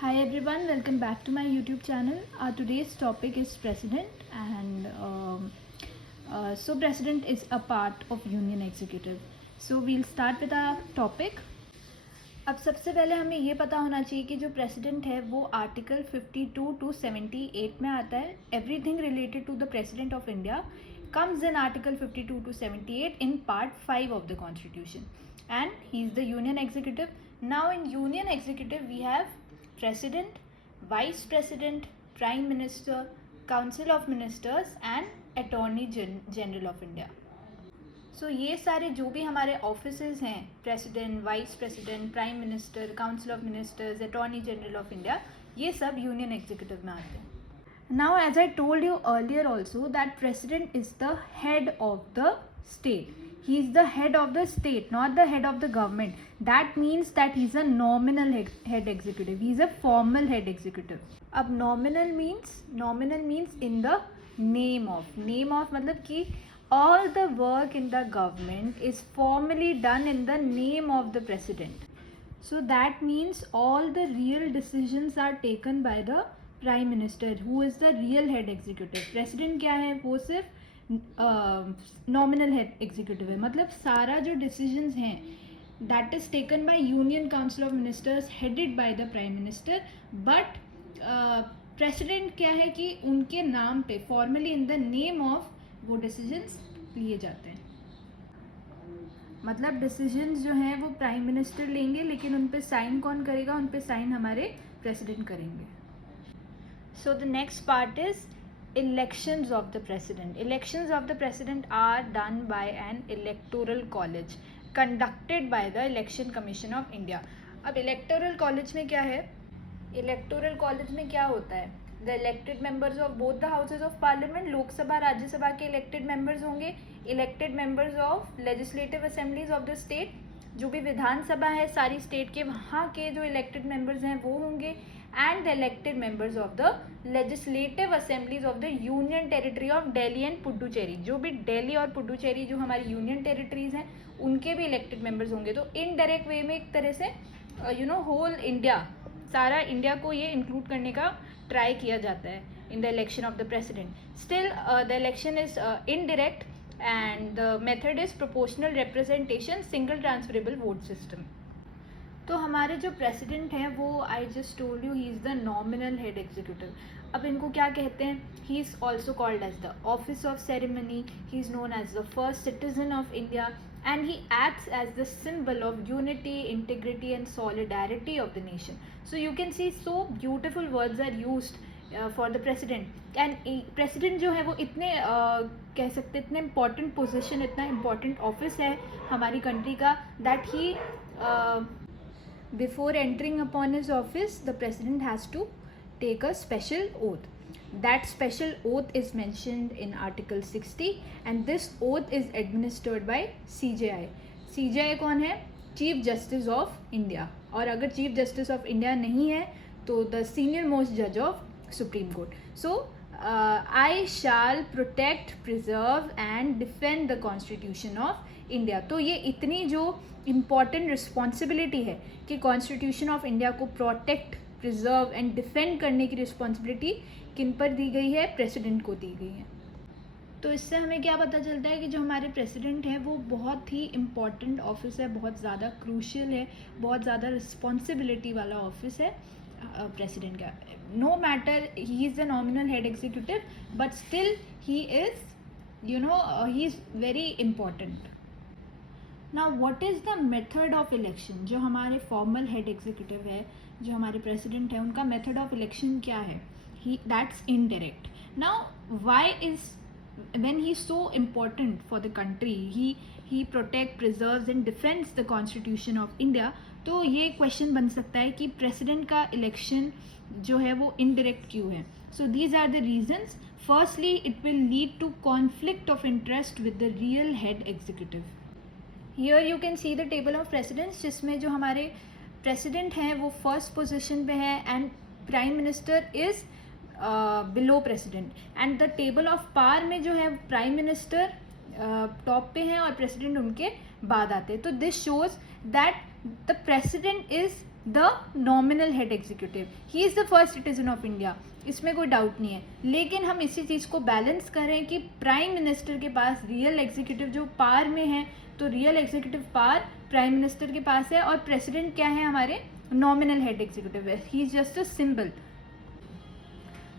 Hi everyone, welcome back to my YouTube channel. Today's topic is President, and so President is a part of Union Executive. So we'll start with our topic. अब सबसे पहले हमें ये पता होना चाहिए कि जो प्रेसिडेंट है वो आर्टिकल 52 टू 78 में आता है. Everything related to the president of India comes in article 52 to 78 in part 5 of the constitution, and he is the union executive. Now in union executive we have president, vice president, prime minister, council of ministers and attorney general of India. So ये सारे जो भी हमारे offices हैं, president, vice president, prime minister, council of ministers, attorney general of India, ये सब union executive में आते हैं. Now, as I told you earlier also, that president is the head of the state. He is the head of the state, not the head of the government. That means that he is a nominal head executive. He is a formal head executive. अब nominal means in the name of. Name of मतलब कि all the work in the government is formally done in the name of the president. So that means all the real decisions are taken by the prime minister, who is the real head executive. President क्या है, वो सिर्फ nominal head executive है. मतलब सारा जो decisions हैं that is taken by union council of ministers headed by the prime minister. But president क्या है कि उनके नाम पे formally in the name of वो डिसीजंस लिए जाते हैं. मतलब डिसीजंस जो हैं वो प्राइम मिनिस्टर लेंगे, लेकिन उन पे साइन कौन करेगा, उन पे साइन हमारे प्रेसिडेंट करेंगे. So the next part is elections of the president. Elections of the president are done by an electoral college conducted by the Election Commission of India. अब electoral college में क्या है, electoral college में क्या होता है, the elected members of both the houses of parliament, Lok Sabha Rajya Sabha के elected members होंगे, elected members of legislative assemblies of the state, जो भी विधानसभा है सारी स्टेट के, वहाँ के जो इलेक्टेड मेंबर्स हैं वो होंगे, and the elected members of the legislative assemblies of the union territory of Delhi and Puducherry. जो भी दिल्ली और पुडुचेरी जो हमारी यूनियन टेरिटरीज हैं उनके भी इलेक्टेड मेंबर्स होंगे. तो इनडायरेक्ट वे में एक तरह से होल इंडिया, सारा इंडिया को ये इंक्लूड करने का ट्राई किया जाता है in the election of the president. Still the election is indirect and the method is proportional representation, single transferable vote system. तो हमारे जो प्रेसिडेंट हैं वो I just told you he is the nominal head executive. अब इनको क्या कहते हैं, he is also called as the office of ceremony, he is known as the first citizen of India, and he acts as the symbol of unity, integrity and solidarity of the nation. So you can see so beautiful words are used for the president. And president जो है वो इतने कह सकते इतने important position, इतना important office है हमारी कंट्री का, that he before entering upon his office the president has to take a special oath. That special oath is mentioned in Article 60 and this oath is administered by CJI. CJI कौन है, chief justice of India. और अगर chief justice of India नहीं है तो the senior most जज of supreme court. So I shall protect, preserve and defend the constitution of India. तो ये इतनी जो इम्पॉर्टेंट रिस्पॉन्सिबिलिटी है कि कॉन्स्टिट्यूशन ऑफ इंडिया को प्रोटेक्ट, प्रिजर्व एंड डिफेंड करने की रिस्पॉन्सिबिलिटी किन पर दी गई है, प्रेसिडेंट को दी गई है. तो इससे हमें क्या पता चलता है कि जो हमारे प्रेसिडेंट हैं वो बहुत ही इम्पॉर्टेंट ऑफिस है, बहुत ज़्यादा क्रूशियल है, बहुत ज़्यादा रिस्पॉन्सिबिलिटी वाला ऑफिस है प्रेसिडेंट का. No matter he is the nominal head executive but still he is he is very important. Now what is the method of election. जो हमारे फॉर्मल हेड एग्जीक्यूटिव है, जो हमारे प्रेसिडेंट है, उनका मेथड ऑफ इलेक्शन क्या है, that's indirect. Now why is, when he is so important for the country, he protect, preserves and defends the constitution of India. तो ये क्वेश्चन बन सकता है कि प्रेसिडेंट का इलेक्शन जो है वो इनडायरेक्ट क्यों है. So these are the reasons. Firstly it will lead to conflict of interest with the real head executive. Here you can see the table of presidents, जिसमें जो हमारे प्रेसिडेंट हैं वो फर्स्ट पोजिशन पे है and prime minister is below president. And the table of power में जो है प्राइम मिनिस्टर टॉप पे हैं और प्रेसिडेंट उनके बाद आते हैं. तो this shows that the president is the nominal head executive, he is the first citizen of India, इसमें कोई डाउट नहीं है. लेकिन हम इसी चीज़ को बैलेंस करें कि प्राइम मिनिस्टर के पास रियल एग्जीक्यूटिव जो पावर में है, तो real executive power prime minister के पास है, और प्रेसिडेंट क्या है, हमारे नॉमिनल हेड एग्जीक्यूटिव है, he is just a symbol.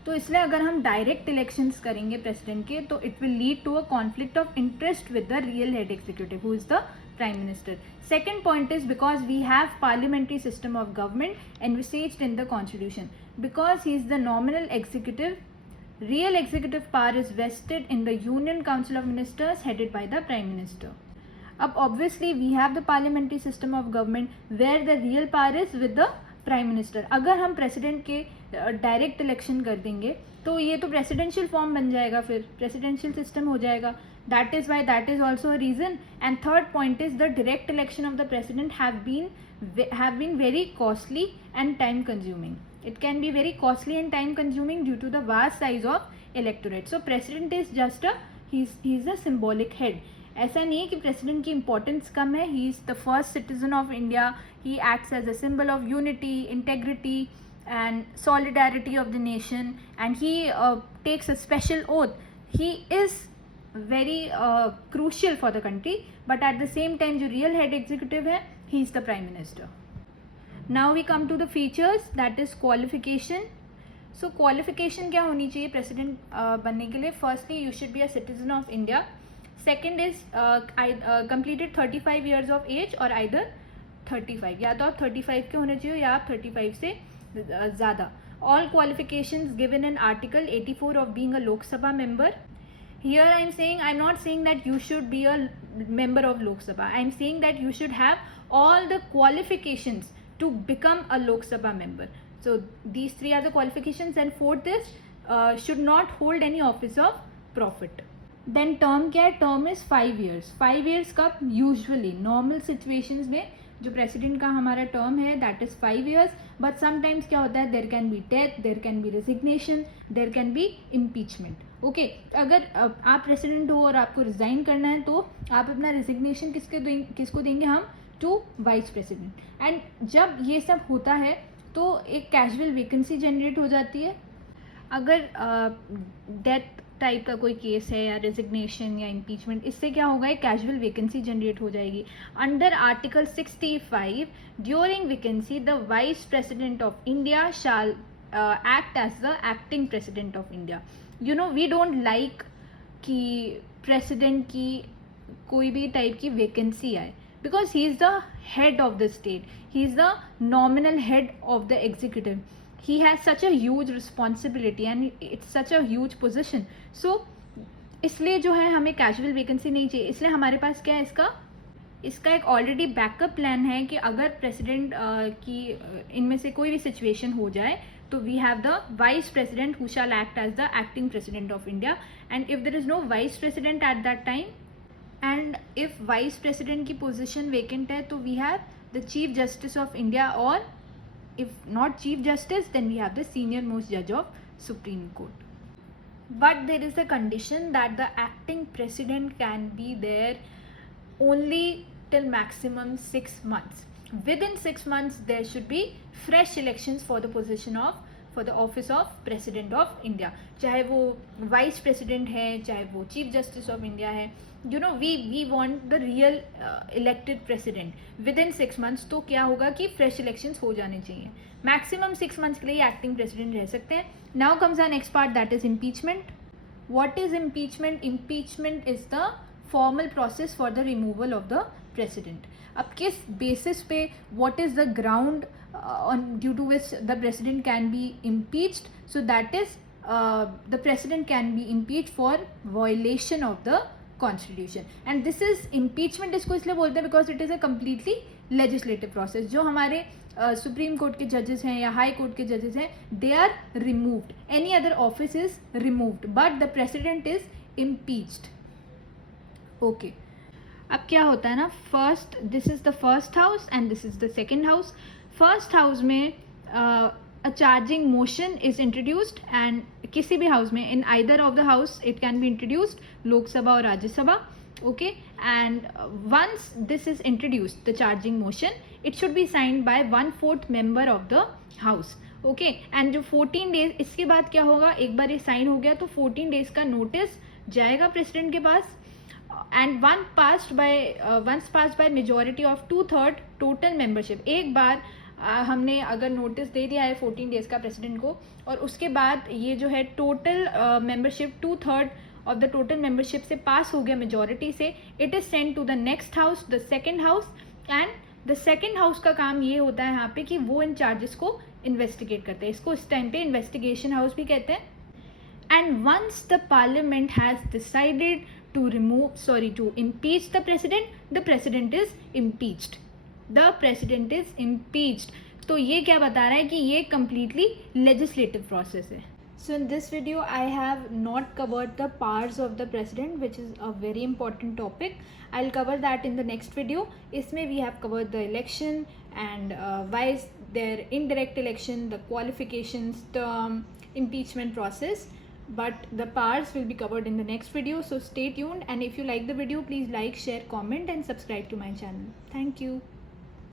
तो इसलिए अगर हम डायरेक्ट इलेक्शंस करेंगे प्रेसिडेंट के, तो it will lead to a conflict of interest with the real head executive who is the prime minister. Second point is because we have parliamentary system of government envisaged in the constitution. Because he is the nominal executive, real executive power is vested in the Union Council of Ministers headed by the prime minister. अब obviously we have the parliamentary system of government where the real power is with the prime minister. अगर हम president के direct election कर देंगे तो ये तो presidential form बन जाएगा, फिर presidential system हो जाएगा. That is why that is also a reason. And third point is the direct election of the president have been very costly and time consuming. It can be very costly and time consuming due to the vast size of electorate. So president is just he's a symbolic head. ऐसा नहीं है कि president की importance कम है. He is the first citizen of India. He acts as a symbol of unity, integrity and solidarity of the nation, and he takes a special oath. He is very crucial for the country, but at the same time जो real head executive है, he is the prime minister. Now we come to the features, that is qualification. So qualification क्या होनी चाहिए president बनने के लिए? Firstly you should be a citizen of India. Second is completed 35 years of age or either 35, या तो आप 35 के होने चाहिए या आप 35 से ज़्यादा. All qualifications given in Article 84 of being a Lok Sabha member. Here I am not saying that you should be a member of Lok Sabha. I am saying that you should have all the qualifications to become a Lok Sabha member. So these three are the qualifications, and fourth is should not hold any office of profit. Then term क्या है? Term is 5 years. 5 years कब? Usually normal situations में जो president का हमारा term है that is 5 years, but sometimes क्या होता है, there can be death, there can be resignation, there can be impeachment. Okay, अगर आप प्रेसिडेंट हो और आपको रिज़ाइन करना है तो आप अपना रेजिग्नेशन किसको देंगे? हम टू वाइस प्रेसिडेंट. एंड जब ये सब होता है तो एक कैजुअल वैकेंसी जनरेट हो जाती है. अगर डेथ टाइप का कोई केस है या रेजिग्नेशन या इम्पीचमेंट, इससे क्या होगा, एक कैजुअल वैकेंसी जनरेट हो जाएगी. Under article 65 during vacancy the vice president of India shall act as the acting president of India. You know we don't like कि प्रेसिडेंट की कोई भी टाइप की वैकेंसी आए, because he is the head of the state, he is the nominal head of the executive, he has such a huge responsibility and it's such a huge position. So इसलिए जो है हमें casual vacancy नहीं चाहिए. इसलिए हमारे पास क्या है, इसका एक ऑलरेडी बैकअप प्लान है कि अगर प्रेसिडेंट की इनमें से कोई भी सिचुएशन हो जाए तो we have the vice president who shall act as the acting president of India. And if there is no vice president at that time, and if vice president की पोजीशन वेकेंट है, तो we have the chief justice of India, और if not chief justice then we have the senior most जज of supreme court. But there is a condition that the acting president can be there only till maximum 6 months. Within 6 months there should be fresh elections for the office of president of India. चाहे वो vice president है, चाहे वो chief justice of India है, you know we want the real elected president within 6 months. तो क्या होगा कि fresh elections हो जाने चाहिए. Maximum 6 months के लिए acting president रह सकते हैं. Now comes our next part, that is impeachment. What is impeachment? Impeachment is the formal process for the removal of the president. अब किस basis पे, what is the ground due to which the president can be impeached? So that is the president can be impeached for violation of the constitution. And this is impeachment, इसको इसलिए बोलते हैं because it is a completely legislative process. जो हमारे supreme court के जजेस हैं या हाई कोर्ट के जजेस हैं, they are removed. Any other office is removed, but the president is impeached. Okay, अब क्या होता है ना, first this is the first house and this is the second house. First house में a charging motion is introduced, and किसी भी house में in either of the house it can be introduced, Lok Sabha और Rajya Sabha. Okay, and once this is introduced, the charging motion, it should be signed by 1/4 member of the house. Okay and जो 14 days इसके बाद क्या होगा, एक बार ये sign हो गया तो 14 डेज का नोटिस जाएगा प्रेसिडेंट के पास, and once passed by majority of 2/3 total membership. एक बार हमने अगर नोटिस दे दिया है 14 डेज का प्रेसिडेंट को, और उसके बाद ये जो है total membership 2/3 of the total membership से पास हो गया मेजॉरिटी से, it is send to the next house, the second house, and the second house का काम ये होता है यहाँ पे कि वो इन चार्जेस को इन्वेस्टिगेट करते हैं. इसको इस टाइम पे इन्वेस्टिगेशन हाउस भी कहते हैं. And once the parliament has decided to impeach the president is impeached. The president is impeached. तो ये क्या बता रहा है कि ये completely legislative process है. So in this video I have not covered the powers of the president, which is a very important topic. I'll cover that in the next video. इसमें we have covered the election and why is there indirect election, the qualifications, term, impeachment process. But the powers will be covered in the next video, so stay tuned, and if you like the video, please like, share, comment and subscribe to my channel. Thank you.